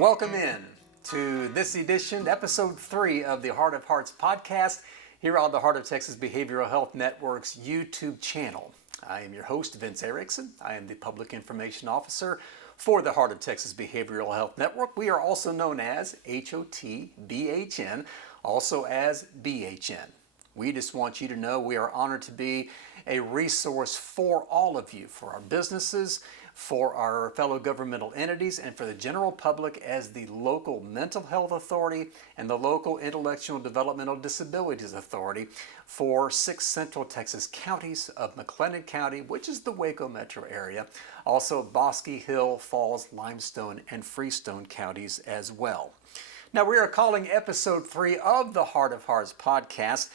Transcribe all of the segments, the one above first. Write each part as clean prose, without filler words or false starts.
Welcome in to this edition, episode 3 of the Heart of Hearts podcast here on the Heart of Texas Behavioral Health Network's YouTube channel. I am your host, Vince Erickson. I am the Public Information Officer for the Heart of Texas Behavioral Health Network. We are also known as HOTBHN, also as BHN. We just want you to know we are honored to be a resource for all of you, for our businesses, for our fellow governmental entities, and for the general public as the local mental health authority and the local intellectual developmental disabilities authority for 6 central Texas counties of McLennan County, which is the Waco metro area, also Bosque, Hill, Falls, Limestone, and Freestone counties as well. Now we are calling episode 3 of the Heart of Hearts podcast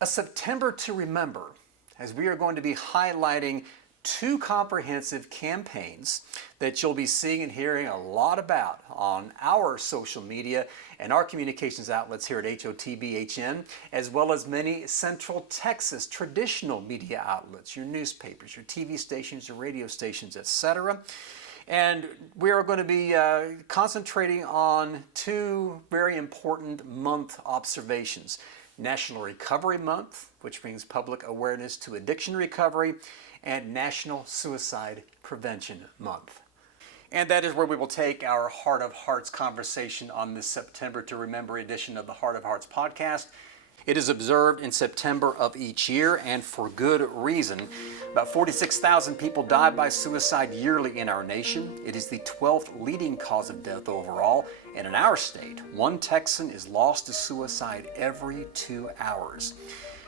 a September to Remember, as we are going to be highlighting 2 comprehensive campaigns that you'll be seeing and hearing a lot about on our social media and our communications outlets here at HOTBHN, as well as many Central Texas traditional media outlets, your newspapers, your TV stations, your radio stations, etc. And we are going to be concentrating on 2 very important month observations. National Recovery Month, which brings public awareness to addiction recovery, and National Suicide Prevention Month. And that is where we will take our Heart of Hearts conversation on this September to Remember edition of the Heart of Hearts podcast. It is observed in September of each year, and for good reason. About 46,000 people die by suicide yearly in our nation. It is the 12th leading cause of death overall, and in our state, 1 Texan is lost to suicide every 2 hours.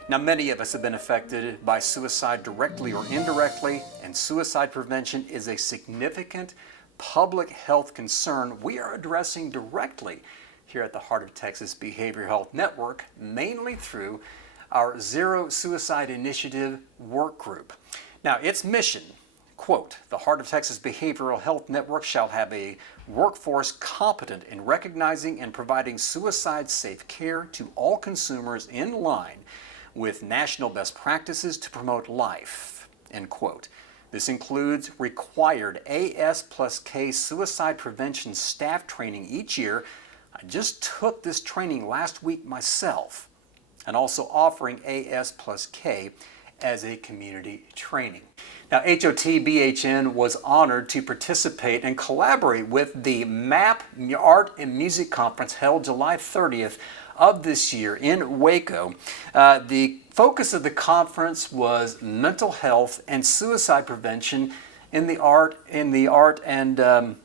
Now, many of us have been affected by suicide directly or indirectly, and suicide prevention is a significant public health concern we are addressing directly here at the Heart of Texas Behavioral Health Network, mainly through our Zero Suicide Initiative work group. Now, its mission, quote, "The Heart of Texas Behavioral Health Network shall have a workforce competent in recognizing and providing suicide-safe care to all consumers in line with national best practices to promote life," end quote. This includes required AS+K suicide prevention staff training each year. I just took this training last week myself, and also offering AS+K as a community training. Now, HOTBHN was honored to participate and collaborate with the MAP Art and Music Conference held July 30th of this year in Waco. The focus of the conference was mental health and suicide prevention in the art and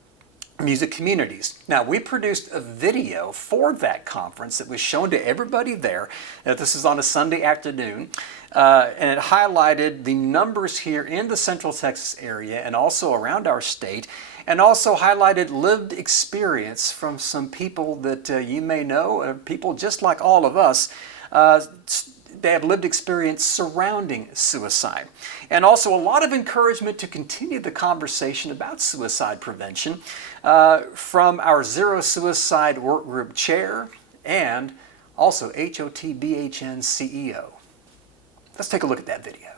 music communities. Now, we produced a video for that conference that was shown to everybody there. This is on a Sunday afternoon, and it highlighted the numbers here in the Central Texas area and also around our state, and also highlighted lived experience from some people that you may know, people just like all of us. They have lived experience surrounding suicide. And also a lot of encouragement to continue the conversation about suicide prevention from our Zero Suicide Work Group Chair and also HOTBHN CEO. Let's take a look at that video.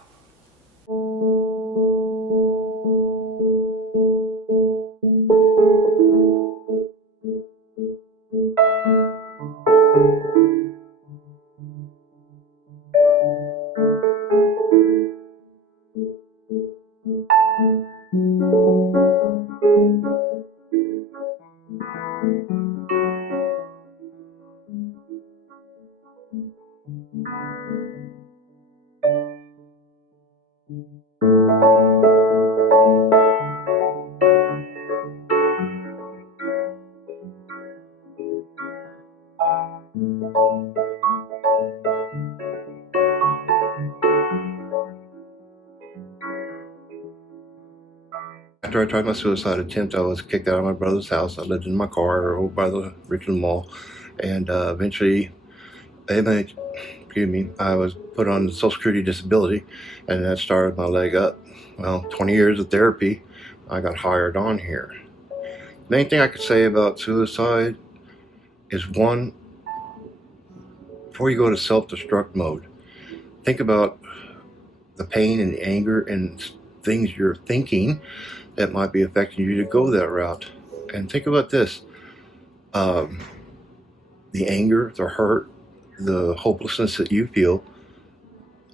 After I tried my suicide attempt, I was kicked out of my brother's house. I lived in my car over by the Richland Mall, and eventually, I was put on Social Security disability, and that started my leg up. Well, 20 years of therapy, I got hired on here. The main thing I could say about suicide is, one, before you go to self-destruct mode, think about the pain and the anger and things you're thinking that might be affecting you to go that route. And think about this: the anger, the hurt, the hopelessness that you feel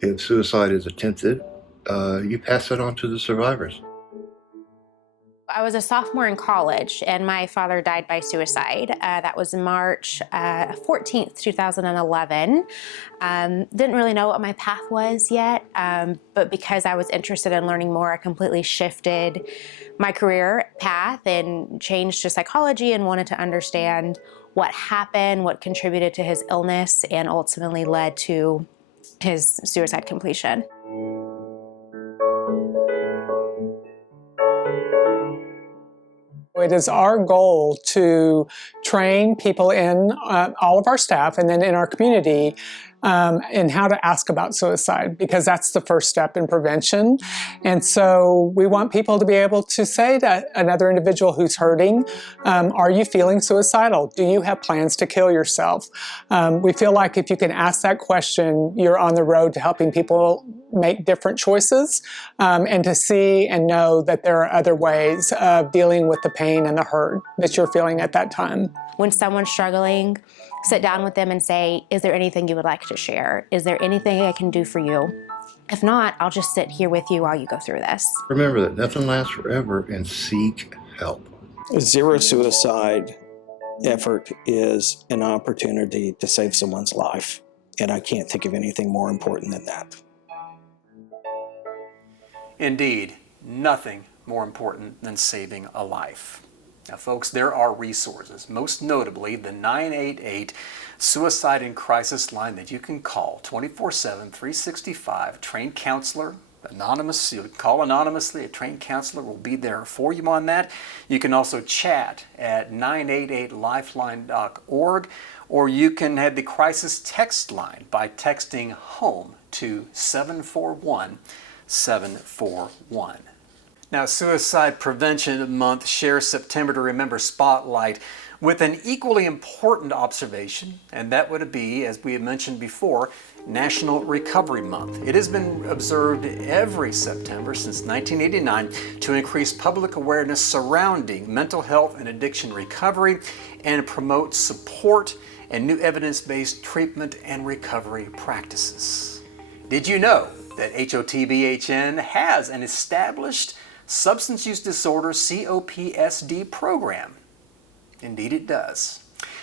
if suicide is attempted, you pass that on to the survivors. I was a sophomore in college, and my father died by suicide. That was March 14th, 2011. Didn't really know what my path was yet, but because I was interested in learning more, I completely shifted my career path and changed to psychology and wanted to understand what happened, what contributed to his illness, and ultimately led to his suicide completion. It is our goal to train people in all of our staff and then in our community in how to ask about suicide, because that's the first step in prevention. And so we want people to be able to say to another individual who's hurting, are you feeling suicidal? Do you have plans to kill yourself? We feel like if you can ask that question, you're on the road to helping people make different choices and to see and know that there are other ways of dealing with the pain and the hurt that you're feeling at that time. When someone's struggling, sit down with them and say, is there anything you would like to share? Is there anything I can do for you? If not, I'll just sit here with you while you go through this. Remember that nothing lasts forever, and seek help. A zero suicide effort is an opportunity to save someone's life, and I can't think of anything more important than that. Indeed, nothing more important than saving a life. Now, folks, there are resources, most notably the 988 Suicide and Crisis line that you can call 24/7, 365. Trained counselor, anonymous. You can call anonymously. A trained counselor will be there for you on that. You can also chat at 988lifeline.org, or you can have the crisis text line by texting HOME to 741-741. Now, Suicide Prevention Month shares September to Remember Spotlight with an equally important observation, and that would be, as we had mentioned before, National Recovery Month. It has been observed every September since 1989 to increase public awareness surrounding mental health and addiction recovery and promote support and new evidence-based treatment and recovery practices. Did you know that HOTBHN has an established substance use disorder COPSD program? Indeed it does.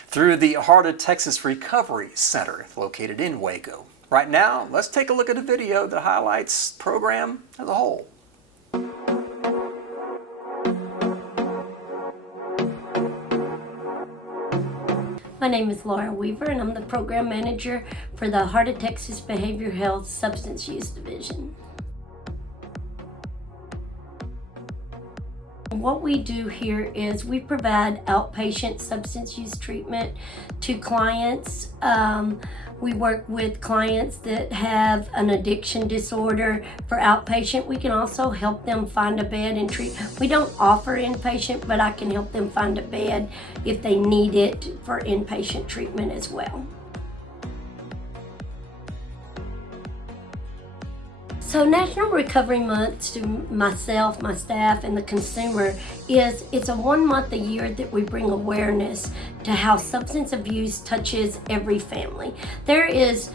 Through the Heart of Texas Recovery Center located in Waco. Right now, let's take a look at a video that highlights the program as a whole. My name is Laura Weaver, and I'm the program manager for the Heart of Texas Behavioral Health Substance Use Division. What we do here is we provide outpatient substance use treatment to clients. We work with clients that have an addiction disorder for outpatient. We can also help them find a bed and treat. We don't offer inpatient, but I can help them find a bed if they need it for inpatient treatment as well. So National Recovery Month, to myself, my staff, and the consumer, it's a 1 month a year that we bring awareness to how substance abuse touches every family. There is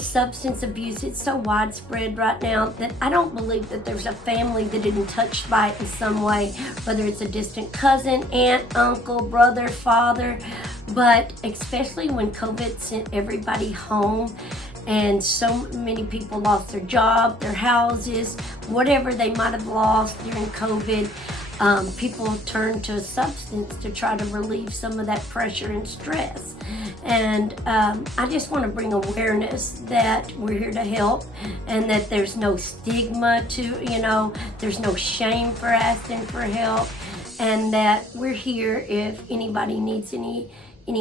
substance abuse. It's so widespread right now that I don't believe that there's a family that isn't touched by it in some way, whether it's a distant cousin, aunt, uncle, brother, father, but especially when COVID sent everybody home and so many people lost their job, their houses, whatever they might have lost during COVID. People turn to substance to try to relieve some of that pressure and stress. And I just want to bring awareness that we're here to help and that there's no stigma to, there's no shame for asking for help, and that we're here if anybody needs any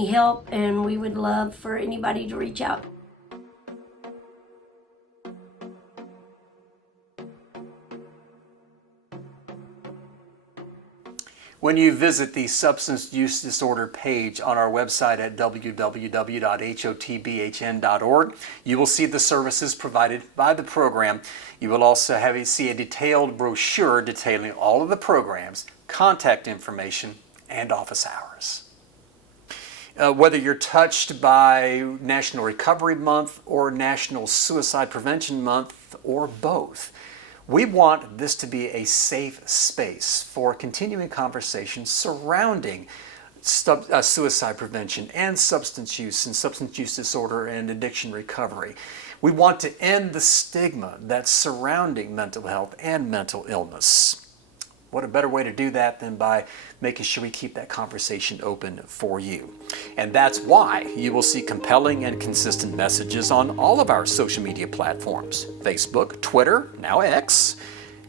help, and we would love for anybody to reach out. When you visit the substance use disorder page on our website at www.hotbhn.org, you will see the services provided by the program. You will also see a detailed brochure detailing all of the programs, contact information, and office hours. Whether you're touched by National Recovery Month or National Suicide Prevention Month or both, we want this to be a safe space for continuing conversations surrounding suicide prevention and substance use disorder and addiction recovery. We want to end the stigma that's surrounding mental health and mental illness. What a better way to do that than by making sure we keep that conversation open for you. And that's why you will see compelling and consistent messages on all of our social media platforms: Facebook, Twitter, now X,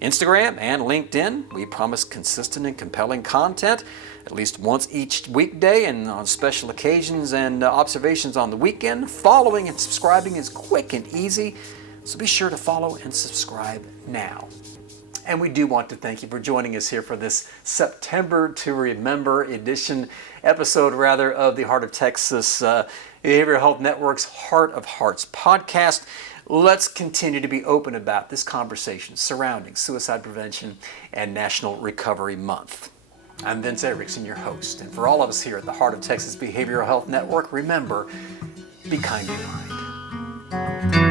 Instagram, and LinkedIn. We promise consistent and compelling content at least once each weekday, and on special occasions and observations on the weekend. Following and subscribing is quick and easy, so be sure to follow and subscribe now. And we do want to thank you for joining us here for this September to Remember episode of the Heart of Texas Behavioral Health Network's Heart of Hearts podcast. Let's continue to be open about this conversation surrounding suicide prevention and National Recovery Month. I'm Vince Erickson, your host, and for all of us here at the Heart of Texas Behavioral Health Network, remember, be kind to your mind.